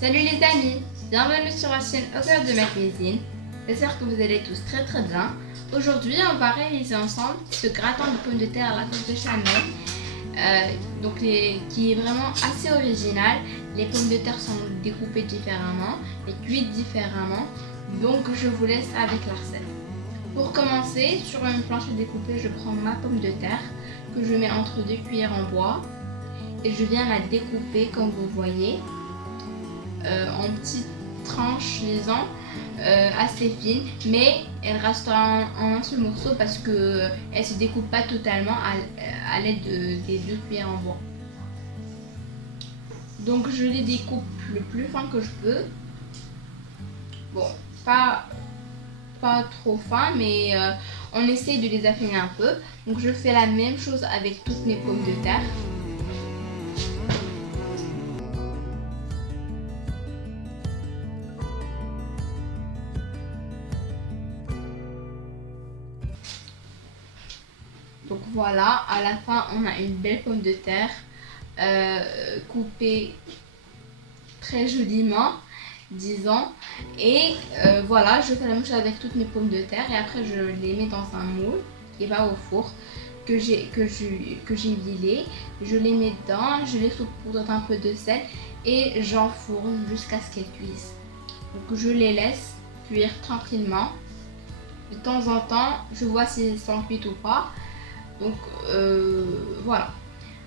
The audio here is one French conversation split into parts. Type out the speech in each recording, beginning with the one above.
Salut les amis, bienvenue sur la chaîne Au cœur de ma cuisine. J'espère que vous allez tous très bien. Aujourd'hui, on va réaliser ensemble ce gratin de pommes de terre à la sauce béchamel, qui est vraiment assez original. Les pommes de terre sont découpées différemment et cuites différemment, donc je vous laisse avec la recette. Pour commencer, sur une planche découpée, je prends ma pomme de terre que je mets entre deux cuillères en bois et je viens la découper comme vous voyez. En petites tranches, disons, assez fines, mais elle restera en un seul morceau parce que elle se découpe pas totalement à l'aide des deux cuillères en bois. Donc je les découpe le plus fin que je peux. Bon, pas trop fin, mais on essaye de les affiner un peu. Donc je fais la même chose avec toutes mes pommes de terre. Donc voilà, à la fin on a une belle pomme de terre coupée très joliment, disons. Et voilà, je fais la même chose avec toutes mes pommes de terre et après je les mets dans un moule qui va au four que j'ai huilé. Je les mets dedans, je les saupoudre d'un peu de sel et j'enfourne jusqu'à ce qu'elles cuisent. Donc je les laisse cuire tranquillement. De temps en temps, je vois si elles sont cuites ou pas. Donc voilà.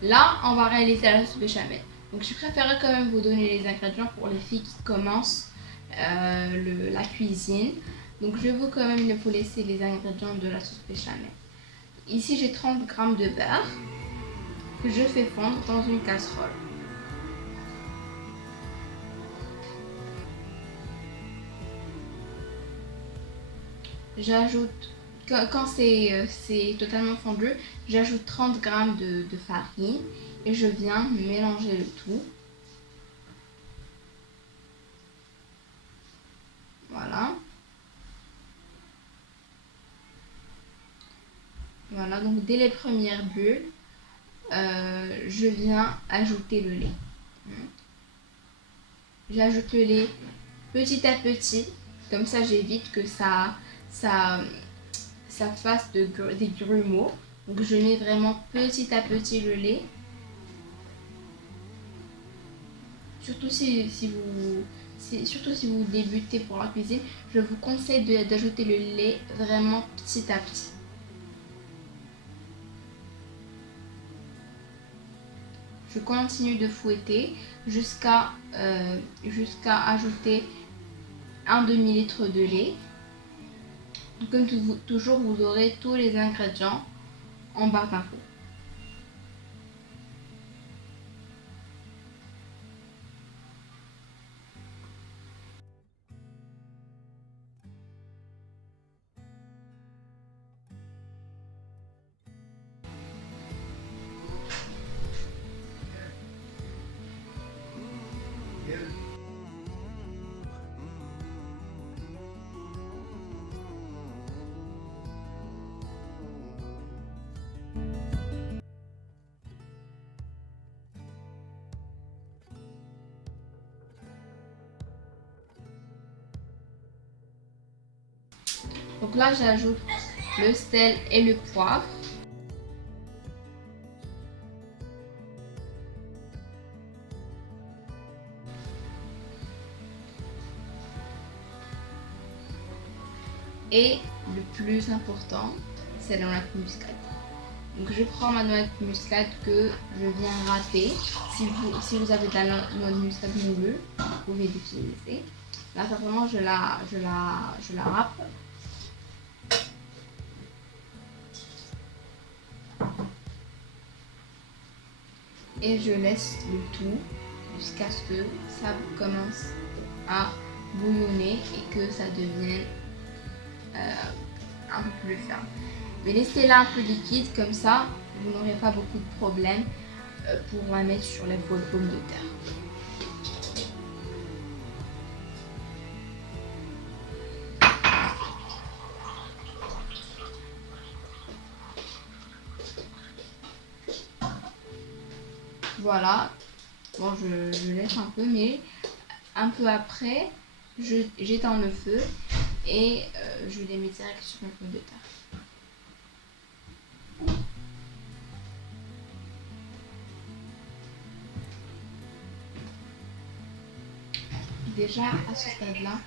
Là, on va réaliser la sauce béchamel. Donc je préférerais quand même vous donner les ingrédients pour les filles qui commencent la cuisine. Donc je vais quand même vous laisser les ingrédients de la sauce béchamel. Ici j'ai 30 g de beurre que je fais fondre dans une casserole. J'ajoute, quand c'est totalement fondu, j'ajoute 30 g de farine et je viens mélanger le tout. Voilà. Voilà, donc dès les premières bulles, je viens ajouter le lait. J'ajoute le lait petit à petit, comme ça j'évite que ça fasse des grumeaux. Donc je mets vraiment petit à petit le lait. Surtout si vous débutez pour la cuisine, je vous conseille d'ajouter le lait vraiment petit à petit. Je continue de fouetter jusqu'à ajouter un demi-litre de lait. Comme toujours, vous aurez tous les ingrédients en barre d'infos. Donc là, j'ajoute le sel et le poivre. Et le plus important, c'est la noix de muscade. Donc je prends ma noix de muscade que je viens râper. Si vous avez de la noix de muscade moulue, vous pouvez l'utiliser. Là simplement je la râpe. Et je laisse le tout jusqu'à ce que ça commence à bouillonner et que ça devienne un peu plus ferme. Mais laissez-la un peu liquide, comme ça vous n'aurez pas beaucoup de problèmes pour la mettre sur les pommes de terre. Voilà, bon je laisse un peu, mais un peu après, j'éteins le feu et je les mets direct sur mes pommes de terre. Déjà à ce stade-là,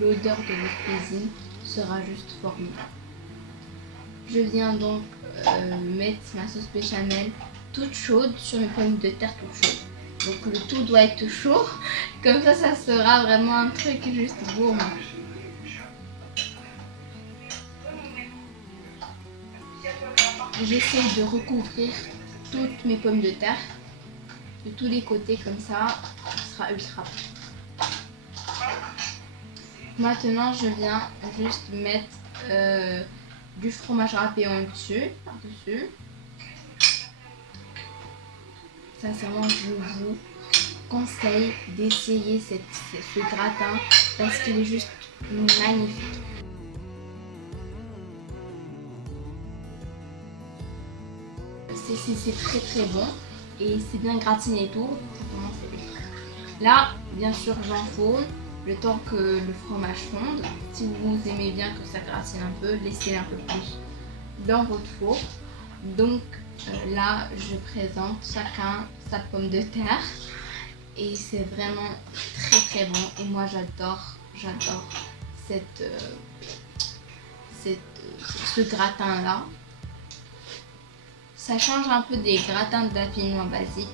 l'odeur de votre cuisine sera juste formidable. Je viens donc mettre ma sauce béchamel toute chaude sur mes pommes de terre toutes chaudes. Donc le tout doit être chaud, comme ça sera vraiment un truc juste gourmand. J'essaie de recouvrir toutes mes pommes de terre de tous les côtés, comme ça, ce sera ultra bon. Maintenant, je viens juste mettre du fromage râpé en dessus. Sincèrement, je vous conseille d'essayer ce gratin parce qu'il est juste magnifique. C'est très très bon et c'est bien gratiné et tout. Là, bien sûr, j'enfourne le temps que le fromage fonde. Si vous aimez bien que ça gratine un peu, laissez-le un peu plus dans votre four. Donc là, je présente chacun sa pomme de terre et c'est vraiment très très bon. Et moi, j'adore ce gratin là. Ça change un peu des gratins de dauphinois basiques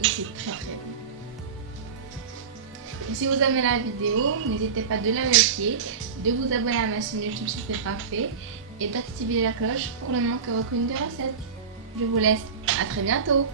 et c'est très très bon. Et si vous aimez la vidéo, n'hésitez pas de la liker, de vous abonner à ma chaîne YouTube si ce n'est pas fait et d'activer la cloche pour ne manquer aucune des recettes. Je vous laisse, à très bientôt.